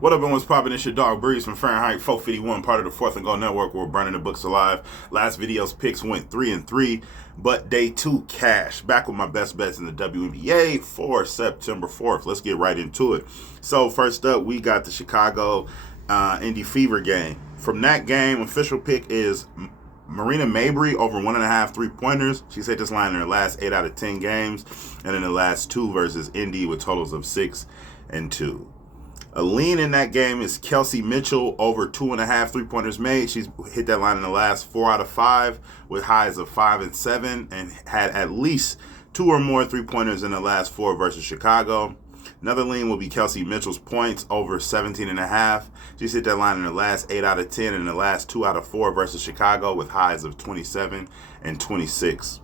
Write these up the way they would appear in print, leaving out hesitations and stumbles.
What up, and what's poppin'? It's your dog Breeze from Fahrenheit 451, part of the Fourth and Go Network. We're burning the books alive. Last video's picks went 3-3, but day 2 cash. Back with my best bets in the Wnba for September 4th. Let's get right into it. So first up, we got the Chicago Indy Fever game. From that game, official pick is Marina Mabry over 1.5 3-pointers. She's hit this line in her last 8 out of 10 games, and in the last 2 versus Indy with totals of 6 and 2. A lean in that game is Kelsey Mitchell over 2.5 3-pointers made. She's hit that line in the last 4 out of 5 with highs of 5 and 7 and had at least 2 or more 3-pointers in the last 4 versus Chicago. Another lean will be Kelsey Mitchell's points over 17.5. She's hit that line in the last 8 out of 10 and the last 2 out of 4 versus Chicago with highs of 27 and 26.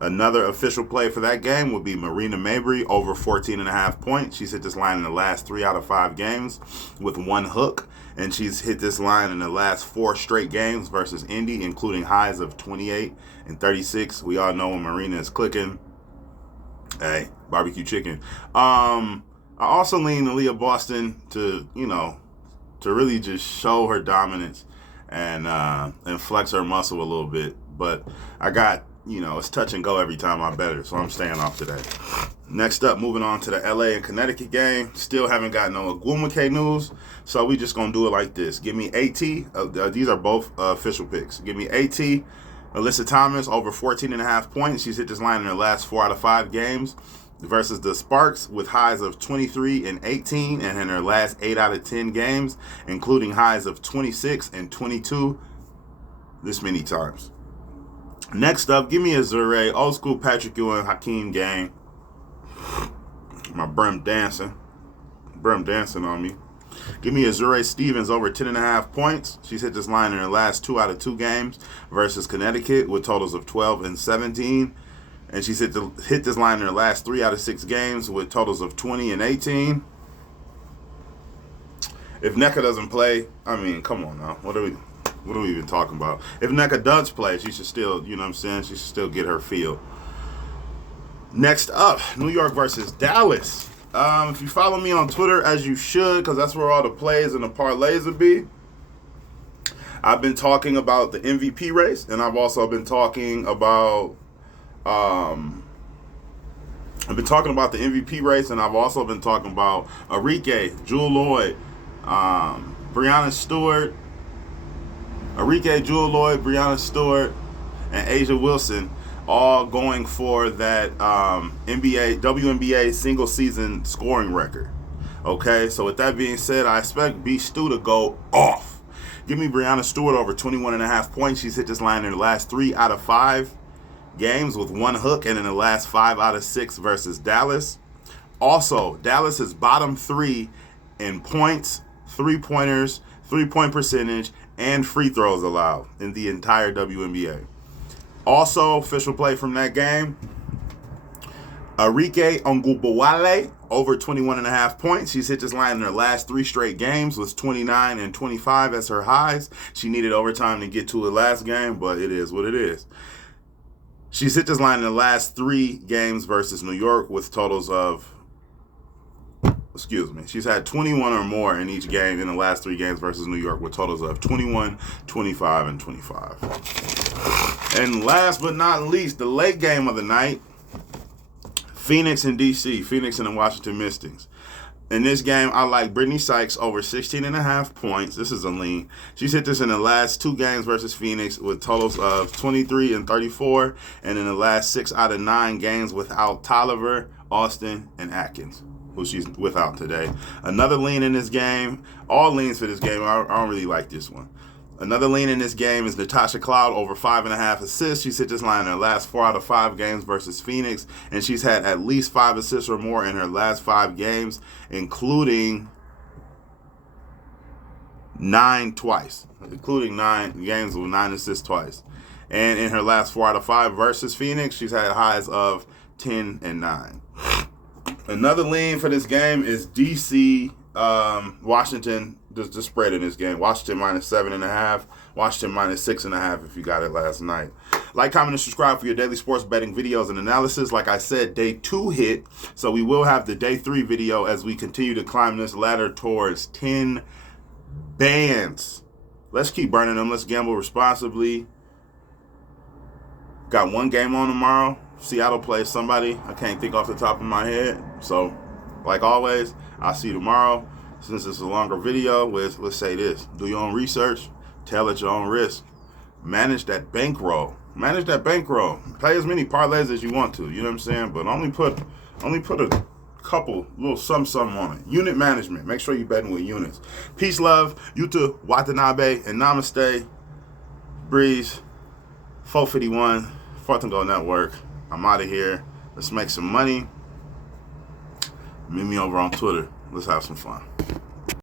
Another official play for that game would be Marina Mabry over 14.5 points. She's hit this line in the last 3 out of 5 games with 1 hook, and she's hit this line in the last 4 straight games versus Indy, including highs of 28 and 36. We all know when Marina is clicking. Hey, barbecue chicken. I also lean Aaliyah Boston to really just show her dominance and flex her muscle a little bit. But I got, it's touch and go every time I bet her, so I'm staying off today. Next up, moving on to the LA and Connecticut game. Still haven't got no Wnba news, so we just going to do it like this. Give me AT. These are both official picks. Give me AT. Alyssa Thomas over 14.5 points. She's hit this line in her last 4 out of 5 games versus the Sparks with highs of 23 and 18, and in her last 8 out of 10 games, including highs of 26 and 22 this many times. Next up, give me a Zure, old school Patrick Ewing Hakeem game. My brim dancing on me. Give me a Zure Stevens over 10.5 points. She's hit this line in her last 2 out of 2 games versus Connecticut with totals of 12 and 17. And she's hit this line in her last 3 out of 6 games with totals of 20 and 18. If Nneka doesn't play, I mean, come on now. What are we even talking about? If Nneka does play, she should still, she should still get her feel. Next up, New York versus Dallas. If you follow me on Twitter, as you should, because that's where all the plays and the parlays will be, I've been talking about the MVP race, and I've also been talking about the MVP race, and I've also been talking about Arike, Jewel Lloyd, Breanna Stewart, and Asia Wilson, all going for that WNBA single season scoring record. Okay, so with that being said, I expect B. Stu to go off. Give me Breanna Stewart over 21.5 points. She's hit this line in the last 3 out of 5 games with 1 hook, and in the last 5 out of 6 versus Dallas. Also, Dallas is bottom 3 in points, 3-pointers, 3-point percentage, and free throws allowed in the entire WNBA. Also, official play from that game, Arike Ongubowale over 21.5 points. She's hit this line in her last 3 straight games with 29 and 25 as her highs. She needed overtime to get to it last game, but it is what it is. She's hit this line in the last 3 games versus New York with totals of, she's had 21 or more in each game in the last 3 games versus New York with totals of 21, 25, and 25. And last but not least, the late game of the night, Phoenix and DC, Phoenix and the Washington Mystics. In this game, I like Brittany Sykes over 16.5 points. This is a lean. She's hit this in the last 2 games versus Phoenix with totals of 23 and 34, and in the last 6 out of 9 games without Tolliver, Austin, and Atkins, who she's without today. Another lean in this game, all leans for this game, I don't really like this one. Another lean in this game is Natasha Cloud over 5.5 assists. She's hit this line in her last 4 out of 5 games versus Phoenix, and she's had at least 5 assists or more in her last 5 games, including 9 games with 9 assists twice. And in her last 4 out of 5 versus Phoenix, she's had highs of 10 and 9. Another lean for this game is DC, Washington, the spread in this game. Washington -7.5, Washington -6.5 if you got it last night. Like, comment, and subscribe for your daily sports betting videos and analysis. Like I said, day 2 hit, so we will have the day 3 video as we continue to climb this ladder towards 10 bands. Let's keep burning them. Let's gamble responsibly. Got one game on tomorrow. Seattle plays somebody. I can't think off the top of my head. So, like always, I'll see you tomorrow. Since it's a longer video, let's say this. Do your own research. Tell at your own risk. Manage that bankroll. Manage that bankroll. Play as many parlays as you want to. You know what I'm saying? But only put a couple little something on it. Unit management. Make sure you're betting with units. Peace, love. Yuta, Watanabe, and Namaste. Breeze. 451. Fourth and Goal Network. I'm out of here. Let's make some money. Meet me over on Twitter. Let's have some fun.